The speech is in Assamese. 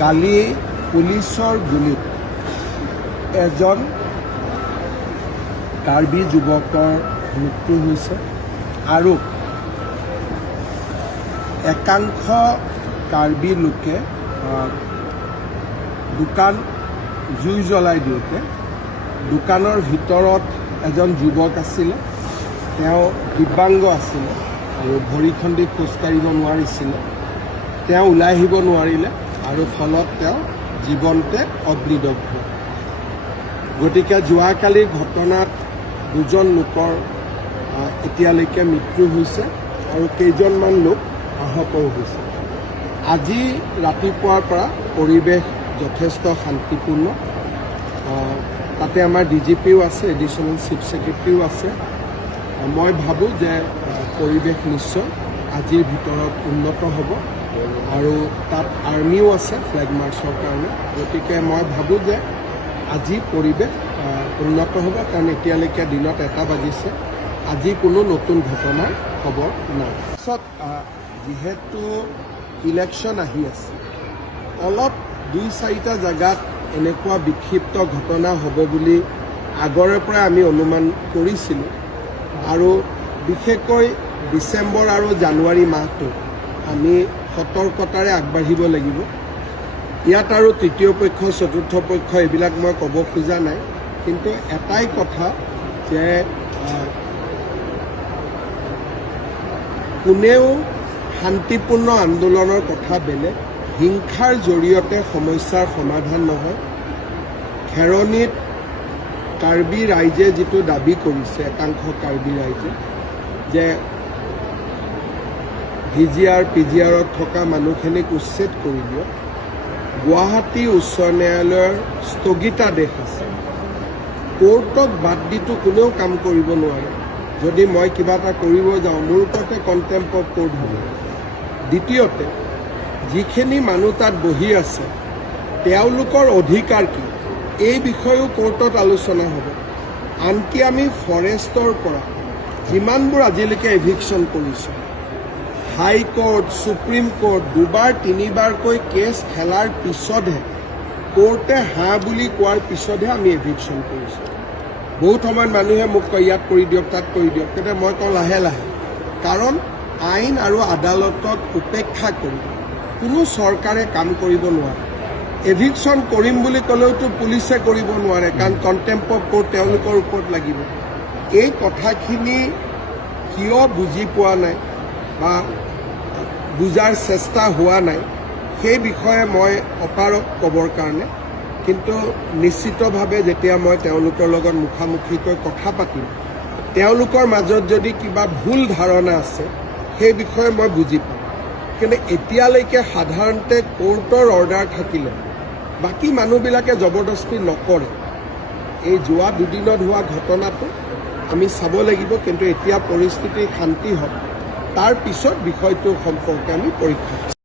কালি পুলিচৰ গুলীত এজন কাৰ্বি যুৱকৰ মৃত্যু হৈছে আৰু একাংশ কাৰ্বি লোকে দোকান জুই জ্বলাই দিওঁতে দোকানৰ ভিতৰত এজন যুৱক আছিলে। তেওঁ দিব্যাংগ আছিলে আৰু ভৰিখন দি খোজকাঢ়িব নোৱাৰিছিলে। তেওঁ ওলাই আহিব নোৱাৰিলে আৰু ফলত তেওঁ জীৱনতে অগ্নিদগ্ধ। গতিকে যোৱাকালিৰ ঘটনাত দুজন লোকৰ এতিয়ালৈকে মৃত্যু হৈছে আৰু কেইজনমান লোক আহতও হৈছে। আজি ৰাতিপুৱাৰ পৰা পৰিৱেশ যথেষ্ট শান্তিপূৰ্ণ। তাতে আমাৰ DGPও আছে, এডিশ্যনেল চিফ ছেক্ৰেটাৰীও আছে। মই ভাবোঁ যে পৰিৱেশ নিশ্চয় আজিৰ ভিতৰত উন্নত হ'ব আৰু তাত আৰ্মিও আছে ফ্লেগ মাৰ্চৰ কাৰণে। গতিকে মই ভাবোঁ যে আজি পৰিৱেশ উন্নত হ'ব, কাৰণ এতিয়ালৈকে দিনত 1টা বাজিছে। আজি কোনো নতুন ঘটনাৰ খবৰ নাই। পিছত যিহেতু ইলেকশ্যন আহি আছে, অলপ 2-4টা জেগাত এনেকুৱা বিক্ষিপ্ত ঘটনা হ'ব বুলি আগৰে পৰা আমি অনুমান কৰিছিলোঁ আৰু বিশেষকৈ ডিচেম্বৰ আৰু জানুৱাৰী মাহটো আমি সতৰ্কতাৰে আগবাঢ়িব লাগিব। ইয়াত আৰু তৃতীয় পক্ষ, চতুৰ্থ পক্ষ এইবিলাক মই ক'ব খোজা নাই, কিন্তু এটাই কথা যে কোনেও শান্তিপূৰ্ণ আন্দোলনৰ কথা বেলেগ, হিংসাৰ জৰিয়তে সমস্যাৰ সমাধান নহয়। খেৰণীত কাৰ্বি ৰাইজে যিটো দাবী কৰিছে, একাংশ কাৰ্বি ৰাইজে, যে VGR PGRত থকা মানুহখিনিক উচ্ছেদ কৰি দিয়ক। গুৱাহাটী উচ্চ ন্যায়ালয়ৰ স্থগিতাদেশ আছে। কোৰ্টক বাদ দিটো কোনেও কাম কৰিব নোৱাৰে। যদি মই কিবা এটা কৰিব যাওঁ, মোৰ ওপৰতে কণ্টেম্প অফ কোৰ্ট হ'ব। দ্বিতীয়তে, যিখিনি মানুহ তাত বহি আছে তেওঁলোকৰ অধিকাৰ কি, এই বিষয়েও কোৰ্টত আলোচনা হ'ব। আনকি আমি ফৰেষ্টৰ পৰা যিমানবোৰ আজিলৈকে এভিকশ্যন কৰিছোঁ, হাইকোৰ্ট, সুপ্ৰিম কোৰ্ট 2-3বাৰকৈ কেছ খেলাৰ পিছতহে, কোৰ্টে হাঁ বুলি কোৱাৰ পিছতহে আমি এভিকশ্যন কৰিছোঁ। বহুত সময়ত মানুহে মোক কয় ইয়াত কৰি দিয়ক, তাত কৰি দিয়ক, তেতিয়া মই কওঁ লাহে লাহে, কাৰণ আইন আৰু আদালতক উপেক্ষা কৰি কোনো চৰকাৰে কাম কৰিব নোৱাৰে। এভিকশ্যন কৰিম বুলি ক'লেওতো পুলিচে কৰিব নোৱাৰে, কাৰণ কণ্টেম্প অফ কোৰ্ট তেওঁলোকৰ ওপৰত লাগিব। এই কথাখিনি কিয় বুজি পোৱা নাই বা বুজাৰ চেষ্টা হোৱা নাই, সেই বিষয়ে মই অপাৰক ক'বৰ কাৰণে, কিন্তু নিশ্চিতভাৱে যেতিয়া মই তেওঁলোকৰ লগত মুখামুখিকৈ কথা পাতিম, তেওঁলোকৰ মাজত যদি কিবা ভুল ধাৰণা আছে সেই বিষয়ে মই বুজি পাম। কিন্তু এতিয়ালৈকে সাধাৰণতে কোৰ্টৰ অৰ্ডাৰ থাকিলে বাকী মানুহবিলাকে জবৰদস্তি নকৰে। এই যোৱা 2 দিনত হোৱা ঘটনাটো আমি চাব লাগিব, কিন্তু এতিয়া পৰিস্থিতি শান্তি হওক, তাৰ পিছত বিষয়টো সম্পৰ্কে আমি পৰীক্ষা কৰিম।